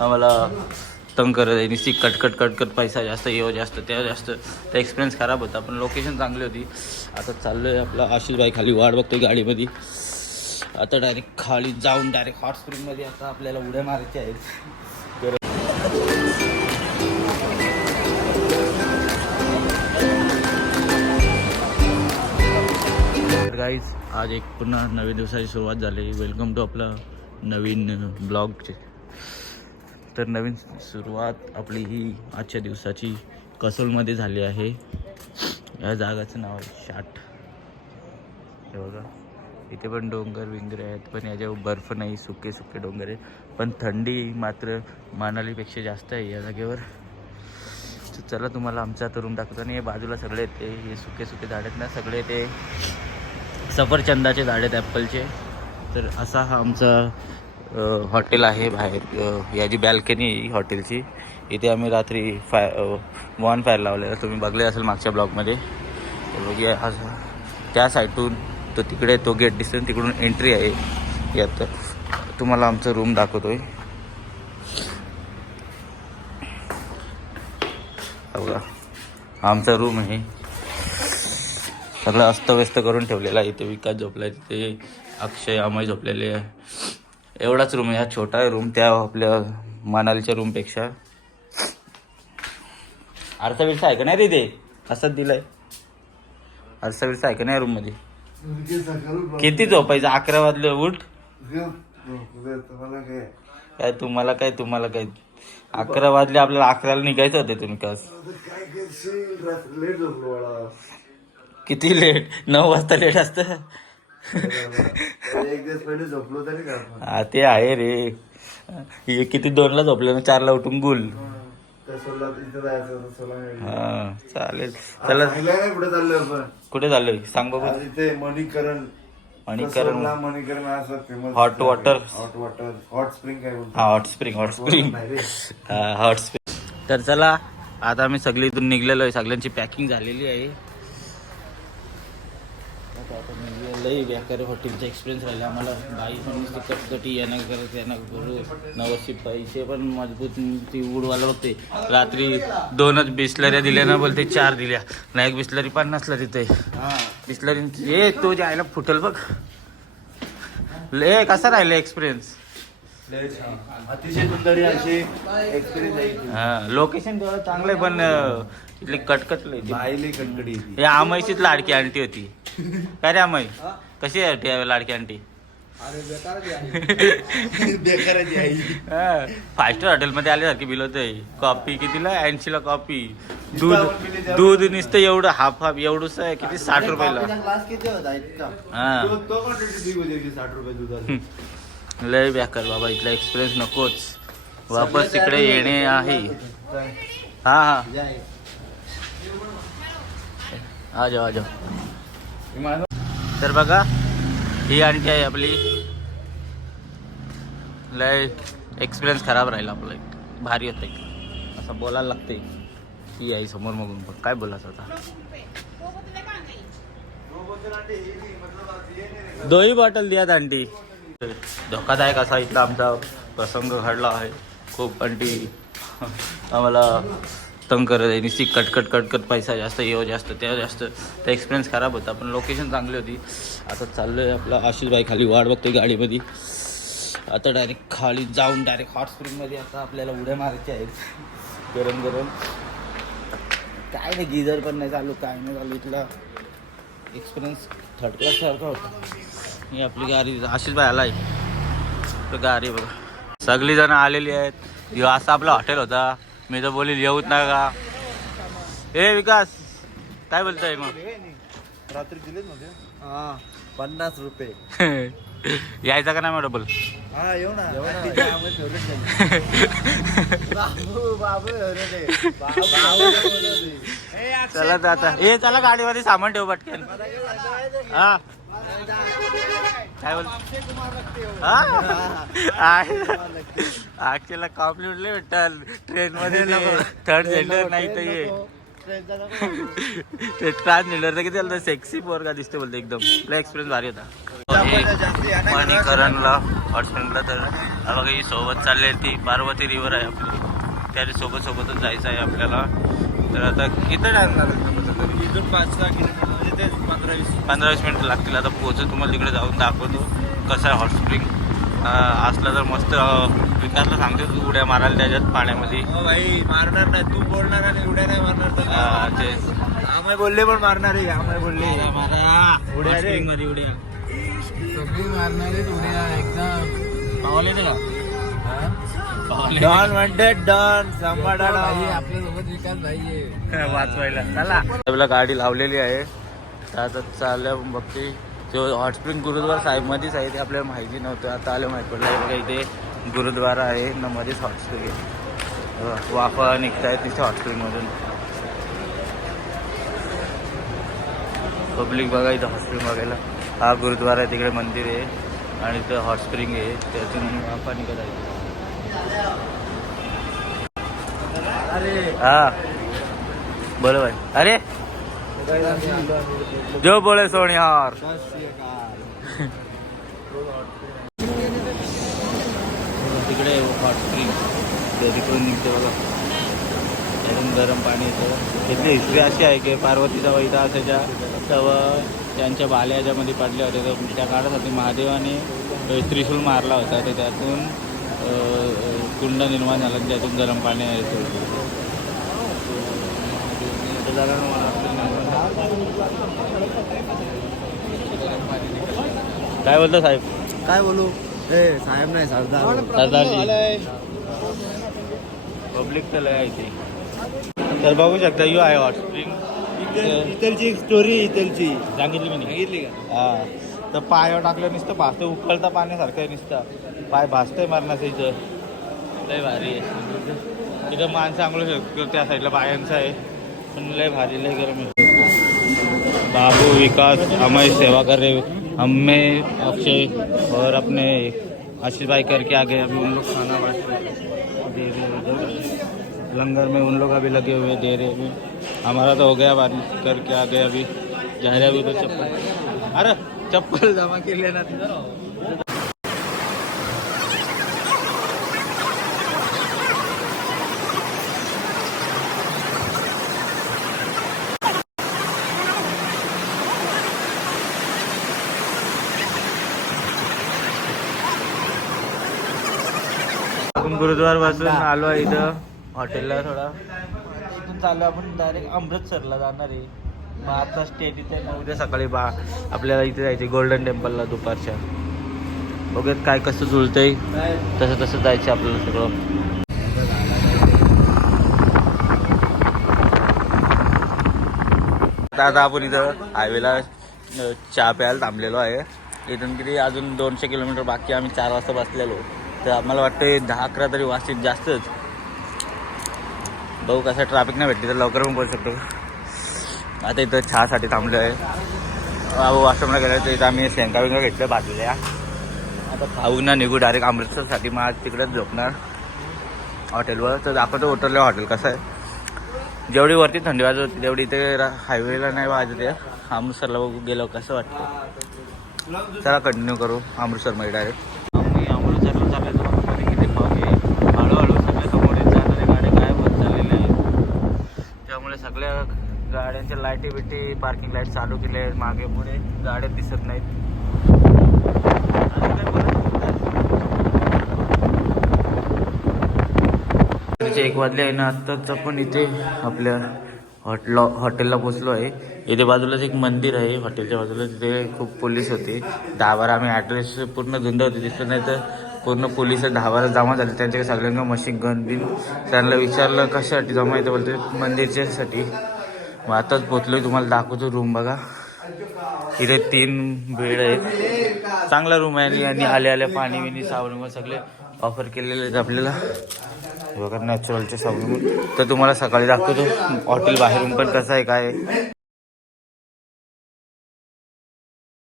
आम्हाला तंग करत आहे. नुसती कटकट कटकट, पैसा जास्त, येव जास्त, त्या जास्त. त्या एक्सपिरियन्स खराब होता, पण लोकेशन चांगली होती. आता चाललो आहे आपला आशिषबाई खाली वाट बघतोय गाडीमध्ये. आता डायरेक्ट खाली जाऊन डायरेक्ट हॉट स्प्रिंगमध्ये आता आपल्याला उड्या मारायच्या आहेत. गाईज आज एक पुन्हा नवीन दिवसाची सुरुवात झाली. वेलकम टू आपला नवीन ब्लॉगचे. तर नवीन सुरुवात आपली ही आजच्या दिवसाची कसोलमध्ये झाली आहे. या जागाचं नाव आहे शाट. हे बघा, इथे पण डोंगर विंगर आहेत, पण याच्यावर बर्फ नाही, सुके सुके डोंगर आहेत. पण थंडी मात्र मनालीपेक्षा जास्त आहे या जागेवर. चला तुम्हाला आमचा आता रूम दाखवतो. आणि हे बाजूला सगळे ते हे सुके सुके झाड आहेत ना, सगळे ते सफरचंदाचे झाड आहेत, ॲपलचे. तर असा हा आमचा हॉटेल आहे बाहेर. याची बॅल्कनी हॉटेलची. इथे आम्ही रात्री वॉन फायर लावलेला, तुम्ही बघले असेल मागच्या ब्लॉगमध्ये. बघूया असं त्या साईडून तो तिकडे तो गेट दिसतो, तिकडून एंट्री आहे. यात तुम्हाला आमचं रूम दाखवतोय. बघा आमचा रूम आहे. सगळं अस्तव्यस्त करून ठेवलेला आहे. इथे विकास झोपला आहे, तिथे अक्षय अमय झोपलेले आहे. एवढाच रूम आहे, हा छोटा आहे रूम त्या आपल्या मनालीच्या रूमपेक्षा. आरसा बिरसा आहे का नाही रे इथे? असंच दिलंय. आरसा बिरसा आहे का नाही रूममध्ये? किती झोपायचं? 11 वाजले उठ. काय तुम्हाला काय 11 वाजले, आपल्याला 11ला निघायचं होतं. तुम्ही का किती लेट? 9 वाजता लेट असतं. हा ते आहे रे. हे किती 2ला झोपलं ना, 4ला उठून गुल. हा चालेल. चला कुठे चाललोय सांग बघू. Manikaran hot water, hot spring काय हा हॉट स्प्रिंग. तर चला आता आम्ही सगळी इथून निघलेलो आहे. सगळ्यांची पॅकिंग झालेली आहे. लई बेकार हॉटेलचा एक्सपिरियन्स राहिला आम्हाला. बाई पण कटकटी येणं करत येणं करू. 900 पैसे पण मजबूत ती उडवायला बघते. रात्री 2च बिस्लऱ्या दिल्या ना, बोलते 4 दिल्या ना. एक बिस्लरी 50ला तिथे. बिस्लरी हे तो जे आयला फुटल बघ. ले कसा राहिला एक्सपिरियन्स? अतिशय सुंदर अशी एक्सपिरियन्स आहे. हा लोकेशन तेवढं चांगलं आहे, पण इथली कटकटलंय. बाईली कटकडी. हे आमईचीच लाडकी आंटी होती. काय रे अमय, कशी आहे लाडकी आंटी? बेकाराची आई. 5 स्टार हॉटेलमध्ये आल्यासारखी बिल होतंय. कॉफी कितीला? 80ला कॉफी. दूध नुसतं एवढं हाफ एवढंच आहे. किती? 60 रुपयाला. हा लय बेकार बाबा. इथला एक्सपिरियन्स नकोच. वापस तिकडे येणे आहे. हा हा आ जाओ. तर बघा ही आणखी आहे आपली. लय एक्सपिरियन्स खराब राहिला आपला. भारी होतं आहे असं बोलायला लागते. ही आहे समोर मगून पण काय बोलायचं आता. 2 बॉटल द्या आंटी. धोकादायक असा इथला आमचा प्रसंग घडला आहे. खूप आंटी आम्हाला तंग करत आहे. नुसती कटकट, पैसा जास्त, येव जास्त, त्या जास्त. त्या एक्सपिरियन्स खराब होता, पण लोकेशन चांगली होती. आता चाललो आहे आपला आशिषबाई खाली वाट बघतोय गाडीमध्ये. आता डायरेक्ट खाली जाऊन डायरेक्ट हॉट स्प्रिंगमध्ये आता आपल्याला उड्या मारायच्या आहेत. गरम काय नाही, गिझर पण नाही चालू, काय नाही चालू. इथला एक्सपिरियन्स थर्ड क्लास सारखा होता. ही आपली गाडी आशिषबाई आलाय. तर गाडी बघा सगळी जण आलेली आहेत. असा आपला हॉटेल होता. मी तर बोलील येऊच नका. ए विकास काय बोलतोय मग? रात्री दिलेच नव्हते. 50 रुपये. यायचा का नाही मग डबल? हा येऊ ना. चला आता चला गाडीमध्ये सामान ठेव पटकन. हा काय बोल? अक्षयला कॉम्प्लिमेंट लय भेटल ट्रेन मध्ये. थर्ड जेंडर नाही तर ये ते ट्रान्सजेंडरचं किती सेक्सी पोरगा दिसते बोलते एकदम. एक्सपिरियन्स भारी होता. मणिकरणला हॉटस्पॉटला तर हा बघा ही सोबत चालली ती पार्वती रिव्हर आहे आपली, त्याच्या सोबतच जायचं आहे आपल्याला. तर आता किती टाइम लागेल? इथून 5-6 किलोमीटर म्हणजे ते 15-20 मिनिटं लागतील. आता पोहोचू तुम्हाला तिकडे जाऊन दाखवतो कसं आहे हॉट स्प्रिंग. असलं तर मस्त विकासला सांगते तू उड्या मारायला त्याच्यात पाण्यामध्ये. हो भाई मारणार नाही, तू बोलणार आणि उड्या नाही मारणार तर ते आम्ही बोलले पण मारणार आहे. आम्ही बोलले उड्या रे मध्ये उड्या सगळी मारणार आहे उड्या एकदम. पावले का डॉन वॉन्टेड डॉन सांभाळा आपल्यासोबत विकास भाई आहे. वाचवायला चला. आपल्याला गाडी लावलेली आहे तर आता चालल्या बघते. जो हॉट स्प्रिंग गुरुद्वारा साहेबमध्येच आहे ते आपल्याला माहिती नव्हतं, आता आलं माहीत पडलं. बघा इथे गुरुद्वारा आहे ना, मध्येच हॉट स्प्रिंग आहे. वाफा निघताय तिथे हॉट स्प्रिंगमधून. पब्लिक बघा इथं हॉट स्प्रिंग बघायला. हा गुरुद्वारा आहे, तिकडे मंदिर आहे आणि इथं हॉट स्प्रिंग आहे, त्यातून वाफा निघत आहे. हा बोलो भाई. अरे जो बोले सोनियार. तिकडे हॉट स्प्रिंग तिकडून निघते बघा, त्यातून गरम पाणी येतं. त्यातली हिस्ट्री अशी आहे की पार्वतीचा वैदा असायच्या तेव्हा त्यांच्या बाल्या याच्यामध्ये पडल्या होत्या, तर त्या काळासाठी महादेवाने त्रिशूल मारला होता, तर त्यातून कुंड निर्माण झाला, त्यातून गरम पाणी येतं. काय बोलतो साहेब? काय बोलू ए साहेब नाही सरदारजी. पब्लिक तर लय आहे इथे. तर बघू शकता यू आहे हॉट स्प्रिंग. इथलची एक स्टोरी इथलची सांगितली मी सांगितली का? हा. तर पायावर टाकलं नुसतं भासतं, उकळता पाण्यासारखं आहे नुसतं. पाय भासतंय मारण्याचं इथं. लय भारी आहे. तिथं माणसं आंघोळ शकतो, त्या साईडला बायांचं आहे, पण लय भारी लय गरम आहे. बाबू विकास हमारी सेवा कर रहे, हमें अक्षय और अपने आशीष भाई करके आ गए. अभी उन लोग खाना दे रहे, लंगर में उन लोग अभी लगे हुए दे रहे. अभी हमारा तो हो गया, बात करके आ गए. अभी जा रहे अभी तो चप्पल, अरे चप्पल जमा के लेना. आपण गुरुद्वार पासून आलो आहे इथं हॉटेलला. थोडा इथून चाललो आपण डायरेक्ट अमृतसरला जाणार आहे. मग आता स्टे तिथे, मग उद्या सकाळी आपल्याला इथे जायचे गोल्डन टेम्पलला दुपारच्या. बघत काय कसं जुळतंय तसं तसं जायचं आपल्याला सगळं. आता आपण इथं हायवेला चहा प्यायला थांबलेलो आहे. इथून किती अजून 200 किलोमीटर बाकी. आम्ही 4 वाजता बसलेलो, तर आम्हाला वाटतं 10-11 तरी वाजतील जास्तच. बघू कसं ट्रॅफिक नाही भेटली तर लवकर पण पोहोचू शकतो. आता इथं चहासाठी थांबलो आहे. बाबू वॉशरूमला गेलं तर इथं आम्ही शेंगा वेंगा घेतल्या भाजलेल्या. आता खाऊ ना निघू डायरेक्ट अमृतसरसाठी. मग आज तिकडेच झोपणार हॉटेलवर. तर दाखवतो उतरलं हॉटेल कसं आहे. जेवढी वरती थंडी वाजत होती तेवढी इथे हायवेला नाही वाजत आहे. अमृतसरला बघू गेलो कसं वाटतं. चला कंटिन्यू करू अमृतसरमध्ये डायरेक्ट. आम्ही अमृतसरला चालायचं बघ, मध्ये किती पाऊस आहे. हळूहळू सगळ्या समोर जाणाऱ्या गाड्या काय होत चाललेल्या आहेत. त्यामुळे सगळ्या गाड्यांच्या लाईटी बिटी पार्किंग लाईट चालू केले आहेत. मागे पुढे गाड्या दिसत नाहीत. एक वाजले आहे ना आत्ताच. आपण इथे आपल्या हॉटेलला पोचलो आहे. इथे बाजूलाच एक मंदिर आहे हॉटेलच्या बाजूला. तिथे खूप पोलीस होते. 10-12 आम्ही ॲड्रेस पूर्ण धुंद होते, दिसलं नाही तर पूर्ण पोलीस 10-12 जमा झाले. त्यांच्याकडे सगळ्यांना मशीन गन बिन. त्यांना विचारलं कशासाठी जमा येतं, बोलते मंदिरच्यासाठी. मग आताच पोचलो. तुम्हाला दाखवतो रूम बघा. इथे 3 बेड आहेत. चांगला रूम आहे आणि आल्या पाणी बिणी साबण सगळे ऑफर केलेले आहेत आपल्याला बघा, नॅचरलचे साबण. तर तुम्हाला सकाळी दाखवतो हॉटेल बाहेरून पण कसं आहे काय.